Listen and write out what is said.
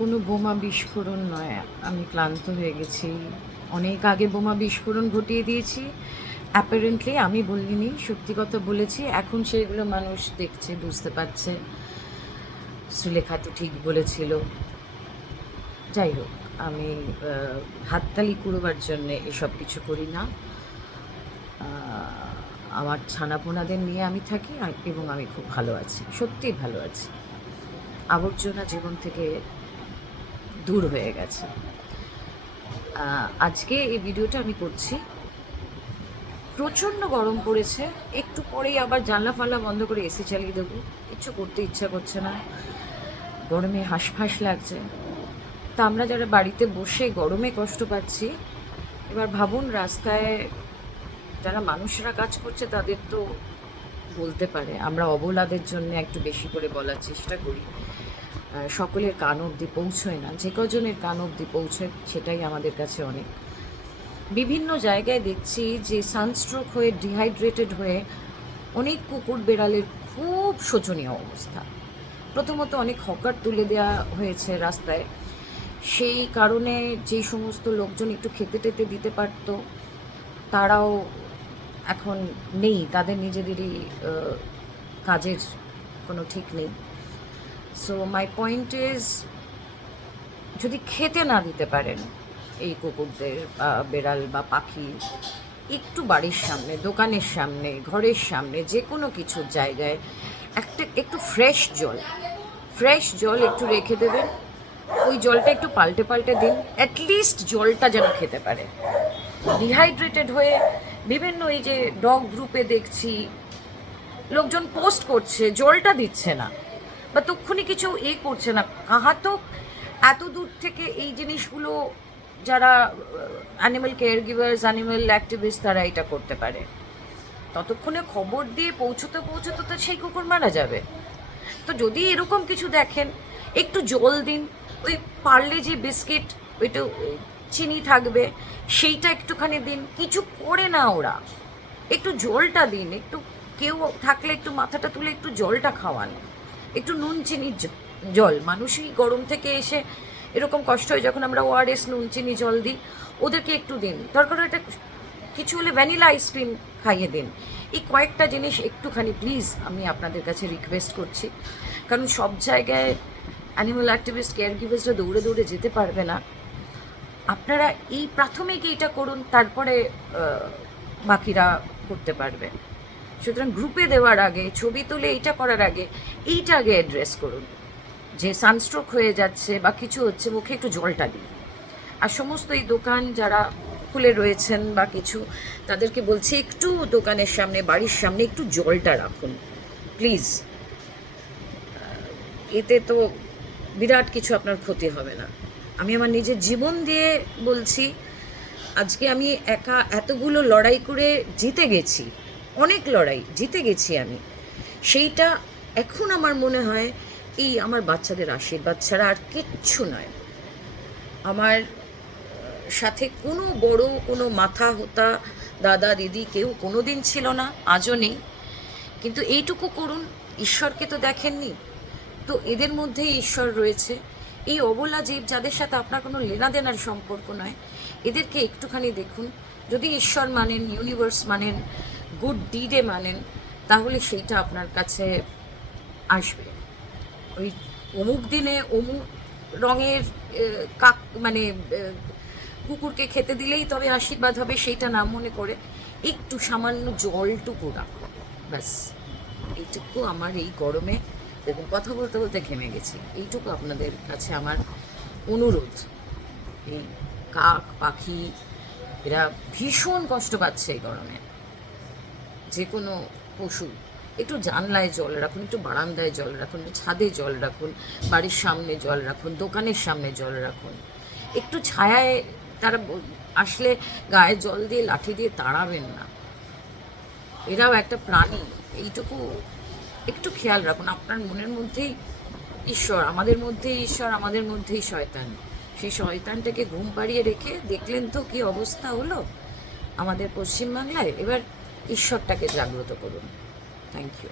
কোনো বোমা বিস্ফোরণ নয়। আমি ক্লান্ত হয়ে গেছি। অনেক আগে বোমা বিস্ফোরণ ঘটিয়ে দিয়েছি। অ্যাপারেন্টলি আমি বলিনি, সত্যি কথা বলেছি। এখন সেগুলো মানুষ দেখছে, বুঝতে পারছে। সুলেখা তো ঠিক বলেছিল। যাই হোক, আমি হাততালি কুড়োবার জন্যে এসব কিছু করি না। আমার ছানাপোনাদের নিয়ে আমি থাকি এবং আমি খুব ভালো আছি, সত্যিই ভালো আছি। আবর্জনা জীবন থেকে দূর হয়ে গেছে। আজকে এই ভিডিওটা আমি করছি, প্রচণ্ড গরম পড়েছে। একটু পরেই আবার জানলা ফানলা বন্ধ করে এসি চালিয়ে দেবো। কিছু করতে ইচ্ছা করছে না, গরমে হাঁসফাঁস লাগছে। তা আমরা যারা বাড়িতে বসে গরমে কষ্ট পাচ্ছি, এবার ভাবুন রাস্তায় যারা মানুষরা কাজ করছে, তাদের তো বলতে পারে। আমরা অবলাদের জন্য একটু বেশি করে বলার চেষ্টা করি, সকলের কান অবধি পৌঁছয় না। যে কজনের কান অবধি পৌঁছয় সেটাই আমাদের কাছে অনেক। বিভিন্ন জায়গায় দেখছি যে সানস্ট্রোক হয়ে, ডিহাইড্রেটেড হয়ে অনেক কুকুর বেড়ালের খুব শোচনীয় অবস্থা। প্রথমত অনেক হকার তুলে দেওয়া হয়েছে রাস্তায়, সেই কারণে যেই সমস্ত লোকজন একটু খেতে টেতে দিতে পারতো, তারাও এখন নেই। তাদের নিজেদেরই কাজের কোনো ঠিক নেই। সো মাই পয়েন্ট ইজ, যদি খেতে না দিতে পারেন এই কুকুরদের বা বেড়াল বা পাখি, একটু বাড়ির সামনে, দোকানের সামনে, ঘরের সামনে, যে কোনো কিছুর জায়গায় একটু ফ্রেশ জল একটু রেখে দেবেন। ওই জলটা একটু পাল্টে পাল্টে দিন, অ্যাটলিস্ট জলটা যেন খেতে পারে। ডিহাইড্রেটেড হয়ে বিভিন্ন এই যে ডগ গ্রুপে দেখছি লোকজন পোস্ট করছে, জলটা দিচ্ছে না বা তক্ষুনি কিছু করছে না। কাহাতো এত দূর থেকে এই জিনিসগুলো যারা animal care givers, animal activist, তারা এটা করতে পারে। ততক্ষণে খবর দিয়ে পৌঁছতে পৌঁছতে তো সেই কুকুর মারা যাবে। তো যদি এরকম কিছু দেখেন, একটু জল দিন। ওই পারলে যে বিস্কিট, ওইটা চিনি থাকবে, সেইটা একটুখানি দিন। কিছু করে না ওরা, একটু জলটা দিন। একটু কেউ থাকলে একটু মাথাটা তুলে একটু জলটা খাওয়ান, একটু নুন চিনির জল। মানুষই গরম থেকে এসে এরকম কষ্ট হয় যখন আমরা ওআরএস, নুন চিনি জল দিই। ওদেরকে একটু দিন, দরকার এটা কিছু হলে ভ্যানিলা আইসক্রিম খাইয়ে দিন। এই কয়েকটা জিনিস একটুখানি প্লিজ আমি আপনাদের কাছে রিকোয়েস্ট করছি। কারণ সব জায়গায় অ্যানিম্যাল অ্যাক্টিভিস্ট, কেয়ার গিভার্সরা দৌড়ে দৌড়ে যেতে পারবে না। আপনারা এই প্রাথমিক এইটা করুন, তারপরে বাকিরা করতে পারবে। সুতরাং গ্রুপে দেওয়ার আগে, ছবি তুলে এইটা করার আগে, এইটা আগে অ্যাড্রেস করুন যে সানস্ট্রোক হয়ে যাচ্ছে বা কিছু হচ্ছে, মুখে একটু জলটা দিন। আর সমস্ত এই দোকান যারা খুলে রয়েছেন বা কিছু, তাদেরকে বলছি একটু দোকানের সামনে, বাড়ির সামনে একটু জলটা রাখুন প্লিজ। এতে তো বিরাট কিছু আপনার ক্ষতি হবে না। আমি আমার নিজের জীবন দিয়ে বলছি, আজকে আমি একা এতগুলো লড়াই করে জিতে গেছি, অনেক লড়াই জিতে গেছি আমি। সেইটা এখন আমার মনে হয় এই আমার বাচ্চাদের আশীর্বাদ ছাড়া আর কিচ্ছু নয়। আমার সাথে কোনো বড় কোনো মাথা হোতা দাদা দিদি কেউ কোনো দিন ছিল না, আজও নেই। কিন্তু এইটুকু করুন, ঈশ্বরকে তো দেখেননি, তো এদের মধ্যেই ঈশ্বর রয়েছে। এই অবলা জীব যাদের সাথে আপনার কোনো লেনাদেনার সম্পর্ক নয়, এদেরকে একটুখানি দেখুন। যদি ঈশ্বর মানেন, ইউনিভার্স মানেন, গুড ডিডে মানেন, তাহলে সেইটা আপনার কাছে আসবে। ওই অমুক দিনে অমুক রঙের কাক মানে কুকুরকে খেতে দিলেই তবে আশীর্বাদ হবে, সেইটা না মনে করে একটু সামান্য জলটুকু রাখুন, ব্যাস। এইটুকু আমার এই গরমে, দেখুন কথা বলতে বলতে ঘেমে গেছি, এইটুকু আপনাদের কাছে আমার অনুরোধ। এই কাক পাখি এরা ভীষণ কষ্ট পাচ্ছে এই গরমে। যে কোনো পশু একটু জানলায় জল রাখুন, একটু বারান্দায় জল রাখুন, ছাদে জল রাখুন, বাড়ির সামনে জল রাখুন, দোকানের সামনে জল রাখুন। একটু ছায়ায় তারা আসলে গায়ে জল দিয়ে, লাঠি দিয়ে তাড়াবেন না। এরাও একটা প্রাণী, এইটুকু একটু খেয়াল রাখুন। আপনার মনের মধ্যেই ঈশ্বর, আমাদের মধ্যেই ঈশ্বর, আমাদের মধ্যেই শয়তান। সেই শয়তানটাকে ঘুম পাড়িয়ে রেখে দেখলেন তো কি অবস্থা হলো আমাদের পশ্চিমবাংলায়। এবার ঈশ্বরটাকে জাগ্রত করুন। Thank you.